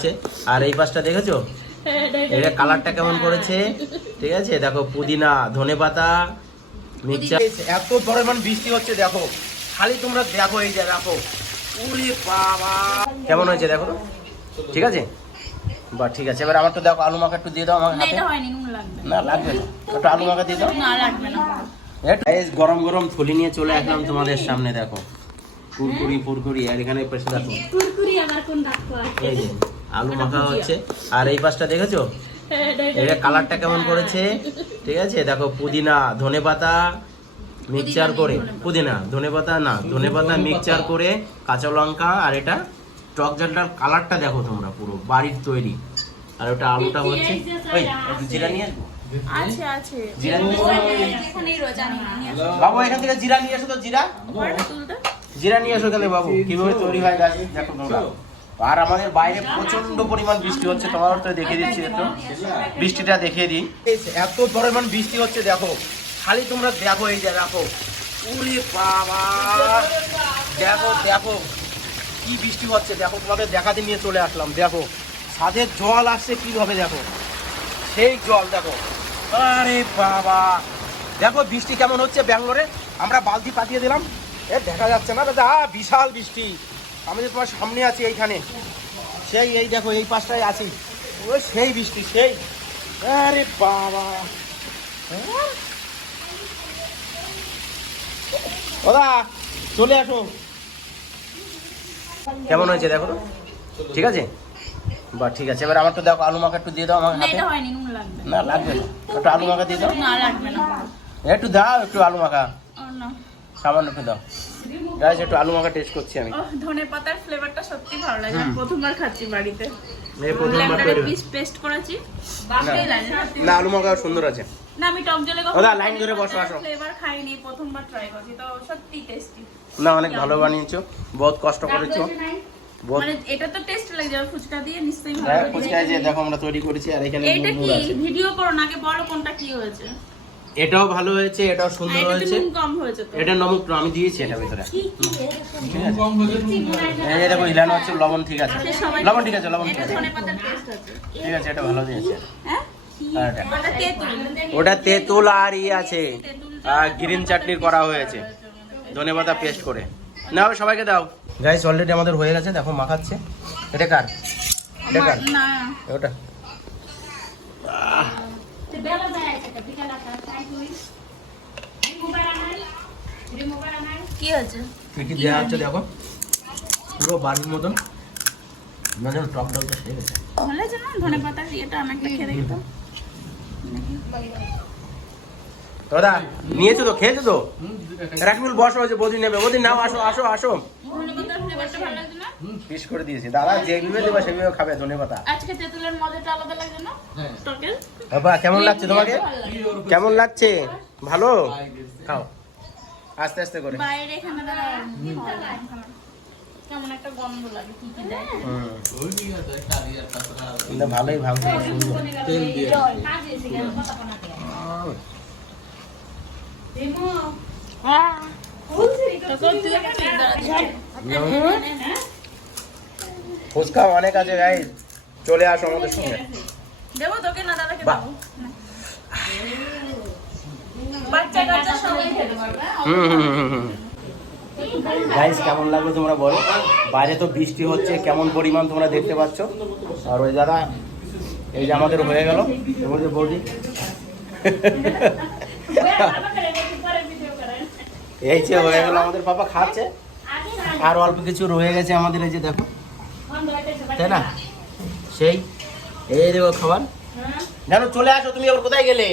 আছে। আর এই পাশটা দেখেছ? এটা কালারটা কেমন করেছে? ঠিক আছে দেখো পুদিনা ধনে পাতা এত পরিমাণ বৃষ্টি হচ্ছে দেখো। খালি তোমরা দেখো এই যে দেখো। বাবা। কেমন হয়েছে দেখো? ঠিক আছে? বা ঠিক আছে। এবার আমার তো দেখো আলু মাখা একটু দিয়ে দাও আমার হাতে। এটা হয়নি নুন লাগবে। না লাগবে না। একটু আলু মাখা দিয়ে দাও। না লাগবে না। এই গরম গরম থলি নিয়ে চলে আসলাম তোমাদের সামনে দেখো। কুরকুরি ফুরকুরি আর এখানে পেছে দেখো। কুরকুরি আমার কোন ডাক্তার? এই যে। আলু মাখা হচ্ছে। আর এই পাশটা দেখেছ? এটা কালারটা কেমন করেছে? ঠিক আছে দেখো পুদিনা ধনে পাতা মিক্সচার করে। পুদিনা ধনে পাতা না ধনে পাতা মিক্সচার করে কাঁচা লঙ্কা আর এটা টক জালটার কালারটা দেখো তোমরা পুরো বাড়ির তৈরি। আর ওটা আলুটা হচ্ছে ওই একটু জিরা নিয়ে আসব? আছে আছে। জিরা নিয়ে এখানেই রোজা নিয়ে আসো। বাবু এখান থেকে জিরা নিয়ে এসো তো জিরা। জিরা নিয়ে এসো বাবু। কীভাবে তৈরি হয় দেখো তোমরা। আর আমাদের বাইরে প্রচণ্ড পরিমাণ বৃষ্টি হচ্ছে, তোমার তো দেখে দিচ্ছি একটু। বৃষ্টিটা দেখিয়ে দিই। এত পরিমাণ বৃষ্টি হচ্ছে, দেখো। খালি তোমরা দেখো এই যে, দেখো। উরে বাবা! দেখো দেখো। কি বৃষ্টি হচ্ছে, দেখো। তোমাদের দেখাতে নিয়ে চলে আসলাম, দেখো। ছাদের জল আসছে কীভাবে, দেখো। সেই জল, দেখো। আরে বাবা! দেখো, বৃষ্টি কেমন হচ্ছে ব্যাঙ্গালোরে? আমরা বালতি পাঠিয়ে দিলাম। এ, দেখা যাচ্ছে না, দাদা। বিশাল বৃষ্টি। আমি যে তোমার সামনে আছি এইখানে সেই এই দেখো এই পাশটায় আছি। ওই সেই বৃষ্টি সেই। আরে বাবা? দাদা চলে আসো। কেমন হয়েছে দেখো তো? ঠিক আছে? বা ঠিক আছে। এবার আমার তো দেখো আলু মাখা একটু দিয়ে দাও আমার হাতে। না লাগবে না। একটু আলু মাখা দিয়ে দাও। না লাগবে না। একটু দাও একটু আলু মাখা। না। সামান্য দাও। গাইস একটু আলু মাখা টেস্ট করছি আমি। ধনে পাতার ফ্লেভারটা সত্যি ভালো লাগে। প্রথমবার খাচ্ছি বাড়িতে। এই প্রথমবার তৈরি। পিস পেস্ট করেছি। বাপরে লাগে। না আলু মাখা সুন্দর আছে। না আমি টক জলে দাদা, লাইন ধরে বসো, আসো। ফ্লেভার খাইনি প্রথমবার ট্রাই করছি তো সত্যি টেস্টি না অনেক ভালো বানিয়েছো। বহুত কষ্ট করেছ। মানে এটা তো টেস্ট লাগে যাবে ফুচকা দিয়ে নিশ্চয়ই ভালো হ্যাঁ ফুচকা যে দেখো আমরা তৈরি করেছি আর এখানে নুন কি? ভিডিও করো না আগে বলো কোনটা কি হয়েছে। এটাও ভালো হয়েছে এটাও সুন্দর হয়েছে। নুন কম হয়েছে তো। এটা নমক আমি দিয়েছি এটা ভিতরে। এই যে দেখো হিলানো হচ্ছে লবণ ঠিক আছে। লবণ ঠিক আছে লবণ ঠিক আছে। আছে। ঠিক আছে এটা ভালো দিয়েছে। হ্যাঁ? ওটা তেঁতুল। আর ই আছে গ্রিন চাটনি করা হয়েছে ধনে পাতা পেস্ট করে। নাও সবাইকে দাও। গাইস অলরেডি আমাদের হয়ে গেছে দেখো মাখাচ্ছে এটা কার? এটা কার? না। ওটা কি হয়েছে কি কি দেওয়া হচ্ছে দেখো। পুরো বাড়ির মতন। না যেন টক খেয়ে গেছে। ভালো হয়েছে না ধনে আমি একটা খেয়ে দাদা নিয়েছো তো? খেয়েছো তো? রাখমিল বসো হয়েছে বৌদি নেবে। বৌদি নাও আসো আসো আসো। পিস করে দিয়েছি। দাদা যেভাবে দেবে সেভাবে খাবে ধনে পাতা। আজকে তেঁতুলের মজাটা আলাদা লাগছে না? বাবা কেমন লাগছে তোমাকে? কেমন লাগছে? ভালো? খাও। আস্তে আস্তে করে। বাইরে এখানে কেমন একটা গন্ধ লাগে কি কি দেয়। হুম। ভালোই দাঁড়াচ্ছিস। ফুচকা অনেক আছে গাই চলে আসো আমাদের সঙ্গে। দেবো তোকে না দাদাকে দেবো। বাচ্চা কাচ্চা সবাই খেতে পারবে। গাইস কেমন লাগল তোমরা বলো? বাইরে তো বৃষ্টি হচ্ছে কেমন পরিমাণ তোমরা দেখতে পাচ্ছ? আর ওই দাদা এই যে আমাদের হয়ে গেল। তোমাদের বৌদি। এই যে হয়ে গেল আমাদের পাপা খাচ্ছে। আর অল্প কিছু রয়ে গেছে আমাদের এই যে দেখো। তাই না? সেই এই দেখো খাবার। জানো চলে আসো তুমি আবার কোথায় গেলে?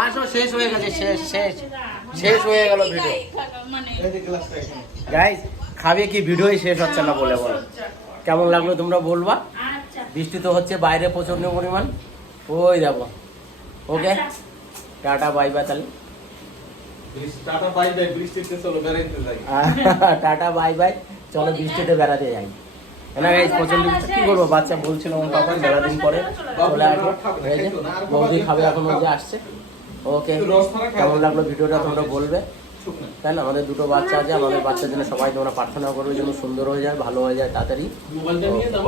আসো শেষ হয়ে গেছে শেষ শেষ। শেষ হয়ে গেল ভিডিও মানে খাবে কি? ভিডিওই শেষ হচ্ছে না বলে বলো। কেমন লাগল তোমরা বলবা? আচ্ছা। বৃষ্টি তো হচ্ছে বাইরে প্রচণ্ড পরিমাণ। ওই দেখো। ওকে টাটা বাই বাই তাহলে। টাটা বাই বাই বৃষ্টিতে চলো বেড়াইতে যাই। টাটা বাই বাই চলো বৃষ্টিতে বেড়াতে যাই। না গাইস প্রচণ্ড। কি করব? বাচ্চা বলছিল আমার পাপা মেলা দিন পরে চলে আসব। আছে? বৌদি খাবে এখন ওই যে আসছে। ওকে কেমন লাগল ভিডিওটা তোমরা বলবে। তাই না? আমাদের দুটো বাচ্চা আছে আমাদের বাচ্চার জন্য সবাই তোমরা প্রার্থনা করবে যেন সুন্দর হয়ে যায় ভালো হয়ে যায় তাড়াতাড়ি। মোবাইলটা নিয়ে যাব?